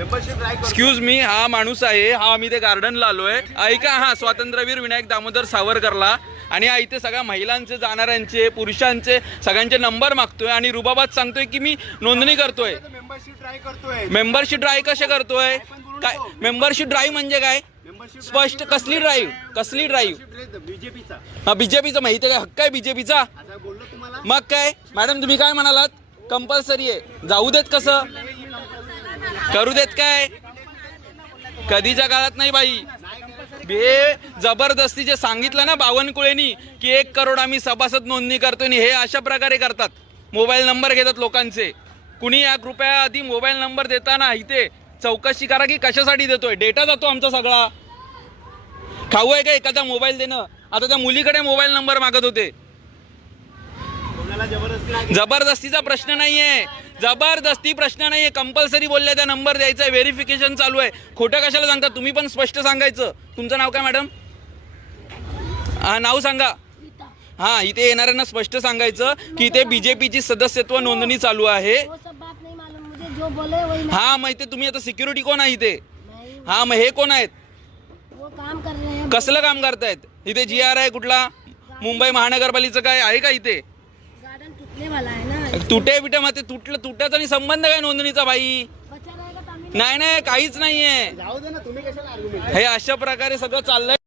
Excuse me, हा माणूस आहे, हा आम्ही ते गार्डनला आलोय. ऐका, हा स्वातंत्र्यवीर विनायक दामोदर सावरकरला आणि हा इथे सगळ्या महिलांचे, जाणाऱ्यांचे, पुरुषांचे सगळ्यांचे नंबर मागतोय आणि रुबाबात सांगतोय की मी नोंदणी करतोय. मेंबरशिप ड्राईव्ह कसे करतोय? काय मेंबरशिप ड्राईव्ह म्हणजे काय? स्पष्ट कसली ड्राईव्ह? कसली ड्राईव्ह? बीजेपीचा माहिती काय? हक्क आहे बीजेपीचा? मग काय मॅडम, तुम्ही काय म्हणालात? कंपल्सरी आहे, जाऊ देत कसं? करू देत काय? कधीच्या काळात नाही बाई. बे जबरदस्ती जे सांगितलं ना बावनकुळेनी की 1 करोड आम्ही सभासद नोंदणी करतोय, हे अशा प्रकारे करतात. मोबाईल नंबर घेतात लोकांचे. कुणी या कृपया आधी मोबाईल नंबर देताना इथे चौकशी करा की कशासाठी देतोय. डेटा जातो आमचा सगळा. खाऊ आहे का एखादा मोबाईल देणं? आता त्या मुलीकडे मोबाईल नंबर मागत होते. जबरदस्तीचा प्रश्न नाहीये, जबरदस्ती प्रश्न नाहीये. कंपल्सरी बोलले त्या नंबर द्यायचा, व्हेरिफिकेशन चालू आहे. खोटं कशाला सांगता? तुम्ही पण स्पष्ट सांगायचं. तुमचं नाव काय मॅडम? हा, नाव सांगा. हा, इथे येणाऱ्यांना स्पष्ट सांगायचं की इथे बीजेपीची सदस्यत्व नोंदणी चालू आहे. हा, मग इथे तुम्ही आता सिक्युरिटी कोण आहे इथे? हा, मग हे कोण आहेत? कसलं काम करतायत इथे? GR आहे कुठला? मुंबई महानगरपालिकेचं काय आहे का इथे? तुटे बिटे मध्ये तुट्याचा आणि संबंध काय नोंदणीचा बाई? नाही, काहीच नाहीये. हे अशा प्रकारे सगळं चाललंय.